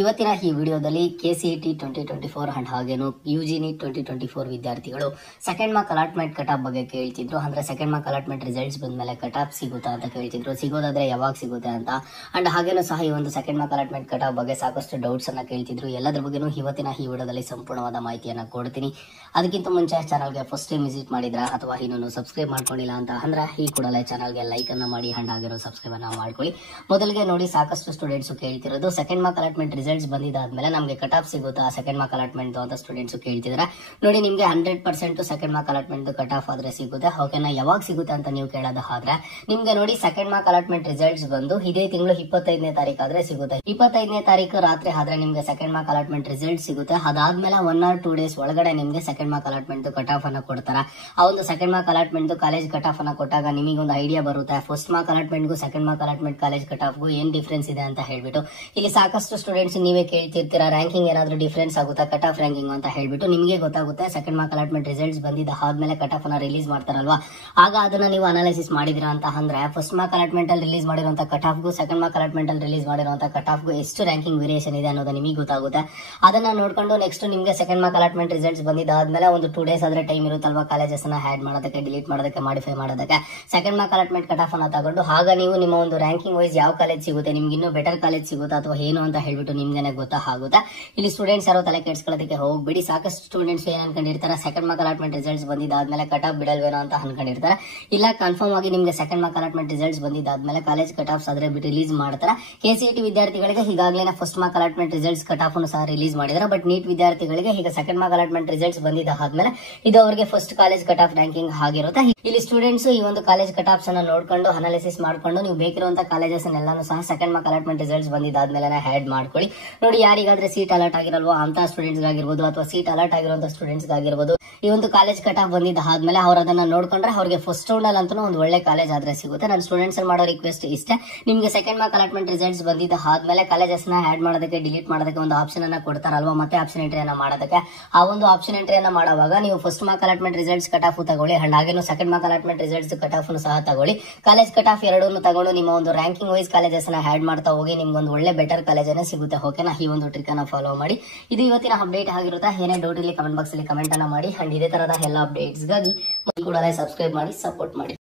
ಇವತ್ತಿನ ಈ ವಿಡಿಯೋದಲ್ಲಿ ಕೆಸಿಇಟಿ 2024 ಅಂಡ್ ಹಾಗೇನು ಯುಜಿ ನೀಟ್ 2024 ವಿದ್ಯಾರ್ಥಿಗಳು second mark allotment cut of ಬಗ್ಗೆ ಕೇಳ್ತಿದ್ರು. ಅಂದ್ರೆ ಸೆಕೆಂಡ್ ಮಾರ್ಕ್ ಅಲಾಟ್ಮೆಂಟ್ ರಿಸಲ್ಟ್ಸ್ ಬಂದ್ಮೇಲೆ ಕಟ್ ಆಫ್ ಸಿಗುತ್ತಾ ಅಂತ ಕೇಳ್ತಿದ್ರು. ಸಿಗೋದಾದ್ರೆ ಯಾವಾಗ ಸಿಗುತ್ತೆ ಅಂತ. ಅಂಡ್ ಹಾಗೇನು ಸಹ ಈ ಒಂದು second mark allotment cut of ಬಗ್ಗೆ ಸಾಕಷ್ಟು ಡೌಟ್ಸ್ ಅನ್ನ ಕೇಳ್ತಿದ್ರು. ಎಲ್ಲದ್ರ ಬಗ್ಗೆನೂ ಇವತ್ತಿನ ಈ ವಿಡಿಯೋದಲ್ಲಿ ಸಂಪೂರ್ಣವಾದ ಮಾಹಿತಿಯನ್ನ ಕೊಡ್ತೀನಿ. ಅದಕ್ಕಿಂತ ಮುಂಚೆ ಚಾನಲ್ಗೆ ಫಸ್ಟ್ ಟೈಮ್ ವಿಸಿಟ್ ಮಾಡಿದ್ರ ಅಥವಾ ಇನ್ನೂ ಸಬ್ಸ್ಕ್ರೈಬ್ ಮಾಡ್ಕೊಂಡಿಲ್ಲ ಅಂತ ಅಂದ್ರೆ ಈ ಕೂಡಲೇ ಚಾನಲ್ಗೆ ಲೈಕ್ ಅನ್ನ ಮಾಡಿ ಅಂಡ್ ಹಾಗೇನು ಸಬ್ಸ್ಕ್ರೈಬ್ ಅನ್ನ ಮಾಡ್ಕೊಳ್ಳಿ. ಮೊದಲಿಗೆ ನೋಡಿ, ಸಾಕಷ್ಟು ಸ್ಟೂಡೆಂಟ್ಸ್ ಕೇಳ್ತಿರೋದು ಸೆಕೆಂಡ್ ಮಾರ್ಕ್ ಅಲಾಟ್ಮೆಂಟ್ ರಿಸಲ್ಟ್ಸ್ ಬಂದಿದ್ದಾದ್ಮೇಲೆ ನಮಗೆ ಕಟ್ ಆಫ್ ಸಿಗುತ್ತಾ ಸೆಕೆಂಡ್ ಮಾರ್ಕ್ ಅಲಾಟ್ಮೆಂಟ್ ಅಂತ ಸ್ಟೂಡೆಂಟ್ಸ್ ಕೇಳ್ತಿದ್ದಾರೆ. ನೋಡಿ, ನಿಮಗೆ 100% second mark allotment cut off ಆದ್ರೆ ಸಿಗುತ್ತೆ. ಓಕೆನಾ, ಯಾವಾಗ ಸಿಗುತ್ತೆ ಅಂತ ನೀವು ಕೇಳೋದಾದ್ರೆ ನಿಮ್ಗೆ ನೋಡಿ, ಸೆಕೆಂಡ್ ಮಾರ್ಕ್ ಅಲಾಟ್ಮೆಂಟ್ ರಿಸಲ್ಟ್ಸ್ ಬಂದು ಇದೇ ತಿಂಗಳು 25ನೇ ತಾರೀಕು ಆದ್ರೆ ಸಿಗುತ್ತೆ. 25ನೇ ತಾರೀಕು ರಾತ್ರಿ ಆದ್ರೆ ನಿಮ್ಗೆ ಸೆಕೆಂಡ್ ಮಾರ್ಕ್ ಅಲಾಟ್ಮೆಂಟ್ ರಿಸಲ್ಟ್ ಸಿಗುತ್ತೆ. ಅದಾದ್ಮೇಲೆ 1 or 2 days ಒಳಗಡೆ ನಿಮ್ಗೆ second mark allotment cut off ಅನ್ನ ಕೊಡ್ತಾರೆ. ಆ ಒಂದು second mark allotment college cut off ಅನ್ನ ಕೊಟ್ಟಾಗ ನಿಮಗೆ ಒಂದು ಐಡಿಯಾ ಬರುತ್ತೆ ಫಸ್ಟ್ ಮಾರ್ಕ್ ಅಲಾಟ್ಮೆಂಟ್ಗೂ second mark allotment college cut ಆಫ್ಗೂ ಏನ್ ಡಿಫರೆನ್ಸ್ ಇದೆ ಅಂತ ಹೇಳ್ಬಿಟ್ಟು. ಇಲ್ಲಿ ಸಾಕಷ್ಟು ಸ್ಟೂಡೆಂಟ್ಸ್ ನೀವೇ ಕೇಳ್ತಿರ್ತೀರಾ, ರ್ಯಾಂಕಿಂಗ್ ಏನಾದ್ರು ಡಿಫರೆನ್ಸ್ ಆಗುತ್ತಾ ಕಟ್ ಆಫ್ ರ್ಯಾಂಕಿಂಗ್ ಅಂತ ಹೇಳ್ಬಿಟ್ಟು. ನಿಮಗೆ ಗೊತ್ತಾಗುತ್ತೆ ಸೆಕೆಂಡ್ ಮಾರ್ಕ್ ಅಲಾಟ್ಮೆಂಟ್ ರಿಸಲ್ಟ್ಸ್ ಬಂದಿದ್ದ ಆದ್ಮೇಲೆ ಕಟ್ ಆಫ್ ಅನ್ನ ರಿಲೀಸ್ ಮಾಡ್ತಾರಲ್ವಾ, ಆಗ ಅದನ್ನ ನೀವು ಅನಾಲಿಸಿಸ್ ಮಾಡಿದಿರಾ ಅಂತ ಅಂದ್ರೆ ಫಸ್ಟ್ ಮಾರ್ಕ್ ಅಲಾಟ್ಮೆಂಟ್ ಅಲ್ಲಿ ರಿಲೀಸ್ ಮಾಡಿರುವಂತ ಕಟ್ ಆಫ್ಗೂ ಸೆಕೆಂಡ್ ಮಾರ್ಕ್ ಅಲಾಟ್ಮೆಂಟ್ ಅಲ್ಲಿ ರಿಲೀಸ್ ಮಾಡಿರುವಂತ ಕಟ್ ಆಫ್ಗೂ ಎಷ್ಟು ರ್ಯಾಂಕಿಂಗ್ ವೇರಿಯೇಷನ್ ಇದೆ ಅನ್ನೋದು ನಿಮಗೆ ಗೊತ್ತಾಗುತ್ತೆ. ಅದನ್ನ ನೋಡ್ಕೊಂಡು ನೆಕ್ಸ್ಟ್ ನಿಮಗೆ ಸೆಕೆಂಡ್ ಮಾರ್ಕ್ ಅಲಾಟ್ಮೆಂಟ್ ರಿಸಲ್ಟ್ಸ್ ಬಂದಿದ್ದಾದ್ಮೇಲೆ ಒಂದು 2 days ಆದ್ರೆ ಟೈಮ್ ಇರುತ್ತಲ್ವಾ ಕಾಲೇಜಸ್ ಅನ್ನ ಆಡ್ ಮಾಡೋದಕ್ಕೆ, ಡಿಲೀಟ್ ಮಾಡೋದಕ್ಕೆ, ಮಾಡಿಫೈ ಮಾಡೋದಕ್ಕೆ. Second mark allotment cut off ಅನ್ನ ತಗೊಂಡು ಆಗ ನೀವು ನಿಮ್ಮ ಒಂದು ರ್ಯಾಂಕಿಂಗ್ ವೈಸ್ ಯಾವ ಕಾಲೇಜ್ ಸಿಗುತ್ತೆ, ನಿಮ್ಗೆ ಇನ್ನೂ ಬೆಟರ್ ಕಾಲೇಜ್ ಸಿಗುತ್ತಾ ಅಥವಾ ಏನು ಅಂತ ಹೇಳ್ಬಿಟ್ಟು ನಿಮ್ಗೆ ಗೊತ್ತಾಗುತ್ತೆ. ಇಲ್ಲಿ ಸ್ಟೂಡೆಂಟ್ಸ್ ಯಾರೋ ತಲೆ ಕೆಡ್ಸ್ಕೊಳ್ಳೋದಕ್ಕೆ ಹೋಗ್ಬಿಡಿ. ಸಾಕಷ್ಟು ಸ್ಟೂಡೆಂಟ್ಸ್ ಏನ್ ಅನ್ಕೊಂಡಿರ್ತಾರೆ, ಸೆಕೆಂಡ್ ಮಾರ್ಕ್ ಅಲಾಟ್ಮೆಂಟ್ ರಿಸಲ್ಟ್ಸ್ ಬಂದಿದ್ದಾದ್ಮೇಲೆ ಕಟ್ ಆಫ್ ಬಿಡಲ್ವೇನೋ ಅಂತ ಅನ್ಕೊಂಡಿರ್ತಾರೆ. ಇಲ್ಲ, ಕನ್ಫರ್ಮ್ ಆಗಿ ನಿಮ್ಗೆ ಸೆಕೆಂಡ್ ಮಾರ್ಕ್ ಅಲಾಟ್ಮೆಂಟ್ ರಿಸಲ್ಟ್ಸ್ ಬಂದಿದ್ದಾದ್ಮೇಲೆ ಕಾಲೇಜ್ ಕಟ್ ಆಫ್ಸ್ ಆದ್ರೆ ರಿಲೀಸ್ ಮಾಡ್ತಾರೆ. ಕೆಸಿಇಟಿ ವಿದ್ಯಾರ್ಥಿಗಳಿಗೆ ಈಗಾಗಲೇ first mark allotment results cut off ಸಹ ರಿಲೀಸ್ ಮಾಡಿದ್ದಾರೆ. ಬಟ್ ನೀಟ್ ವಿದ್ಯಾರ್ಥಿಗಳಿಗೆ ಈಗ ಸೆಕೆಂಡ್ ಮಾರ್ಕ್ ಅಲಾಟ್ಮೆಂಟ್ ರಿಸಲ್ಟ್ಸ್ ಬಂದಿದ್ದಾದ್ಮೇಲೆ ಇದು ಅವರಿಗೆ first college cut off ranking ಆಗಿರುತ್ತೆ. ಇಲ್ಲಿ ಸ್ಟೂಡೆಂಟ್ಸ್ ಈ ಒಂದು ಕಾಲೇಜ್ ಕಟ್ ಆಫ್ಸ್ ಅನ್ನ ನೋಡ್ಕೊಂಡು ಅನಾಲಿಸಿಸ್ ಮಾಡ್ಕೊಂಡು ನೀವು ಬೇಕಿರುವಂತಹ ಕಾಲೇಜಸ್ ಎಲ್ಲಾನು ಸಹ ಸೆಕೆಂಡ್ ಮಾರ್ಕ್ ಅಲಾಟ್ಮೆಂಟ್ ರಿಸಲ್ಟ್ಸ್ ಬಂದಿದ್ದಾದ್ಮೇಲೆ ಆಡ್ ಮಾಡ್ಕೊಳ್ಳಿ. ನೋಡಿ, ಯಾರಿಗಾದ್ರೆ ಸೀಟ್ ಅಲರ್ಟ್ ಆಗಿರಲ್ವೋ ಅಂತ ಸ್ಟೂಡೆಂಟ್ಸ್ ಆಗಿರ್ಬೋದು ಅಥವಾ ಸೀಟ್ ಅಲರ್ಟ್ ಆಗಿರುವಂತಹ ಸ್ಟೂಡೆಂಟ್ಸ್ ಆಗಿರ್ಬೋದು, ಈ ಒಂದು ಕಾಲೇಜ್ ಕಟ್ ಆಫ್ ಬಂದಿದ್ದಾದ್ಮೇಲೆ ಅವ್ರು ಅದನ್ನ ನೋಡ್ಕೊಂಡ್ರೆ ಅವ್ರಿಗೆ ಫಸ್ಟ್ ರೌಂಡ್ ಅಲ್ಲಿ ಅಂತೂ ಒಂದು ಒಳ್ಳೆ ಕಾಲೇಜ್ ಆದ್ರೆ ಸಿಗುತ್ತೆ. ನನ್ನ ಸ್ಟೂಡೆಂಟ್ಸ್ ಮಾಡೋ ರಿಕ್ವೆಸ್ಟ್ ಇಷ್ಟೇ, ನಿಮ್ಗೆ ಸೆಕೆಂಡ್ ಮಾರ್ಕ್ ಅಲಾಟ್ಮೆಂಟ್ ರಿಸಲ್ಟ್ಸ್ ಬಂದಿದ್ದಾದ್ಮೇಲೆ ಕಾಲೇಜಸ್ ನ ಆಡ್ ಮಾಡೋದಕ್ಕೆ, ಡಿಲೀಟ್ ಮಾಡೋದಕ್ಕೆ ಒಂದು ಆಪ್ಷನ್ ಅನ್ನ ಕೊಡ್ತಾರಲ್ವಾ, ಮತ್ತೆ ಆಪ್ಷನ್ ಎಂಟ್ರಿಯನ್ನ ಮಾಡೋದಕ್ಕೆ. ಆ ಒಂದು ಆಪ್ಷನ್ ಎಂಟ್ರಿಯನ್ನ ಮಾಡುವಾಗ ನೀವು first mark allotment results cut of ತಗೊಳ್ಳಿ ಅಂಡ್ ಹಾಗೇನು second mark allotment results cut off ಸಹ ತಗೊಳ್ಳಿ. ಕಾಲೇಜ್ ಕಟ್ ಆಫ್ ಎರಡನ್ನು ತಗೊಂಡು ನಿಮ್ಮ ಒಂದು ರ್ಯಾಂಕಿಂಗ್ ವೈಸ್ ಕಾಲೇಜಸ್ ನ ಆಡ್ ಮಾಡ್ತಾ ಹೋಗಿ ನಿಮ್ಗೆ ಒಂದು ಒಳ್ಳೆ ಬೆಟರ್ ಕಾಲೇಜ್ ಅನ್ನ ಸಿಗುತ್ತೆ. ಓಕೆನಾ, ಈ ಒಂದು ಟ್ರಿಕ್ ಅನ್ನ ಫಾಲೋ ಮಾಡಿ. ಇದು ಇವತ್ತಿನ ಅಪ್ಡೇಟ್ ಆಗಿರುತ್ತೆ. ಏನೇ ಡೌಟ್ ಇಲ್ಲಿ ಕಮೆಂಟ್ ಬಾಕ್ಸ್ ಅಲ್ಲಿ ಕಮೆಂಟ್ ಅನ್ನ ಮಾಡಿ ಅಂಡ್ ಇದೇ ತರಹದ ಎಲ್ಲ ಅಪ್ಡೇಟ್ಸ್ ಗಾಗಿ ಕೂಡಲೇ ಸಬ್ಸ್ಕ್ರೈಬ್ ಮಾಡಿ, ಸಪೋರ್ಟ್ ಮಾಡಿ.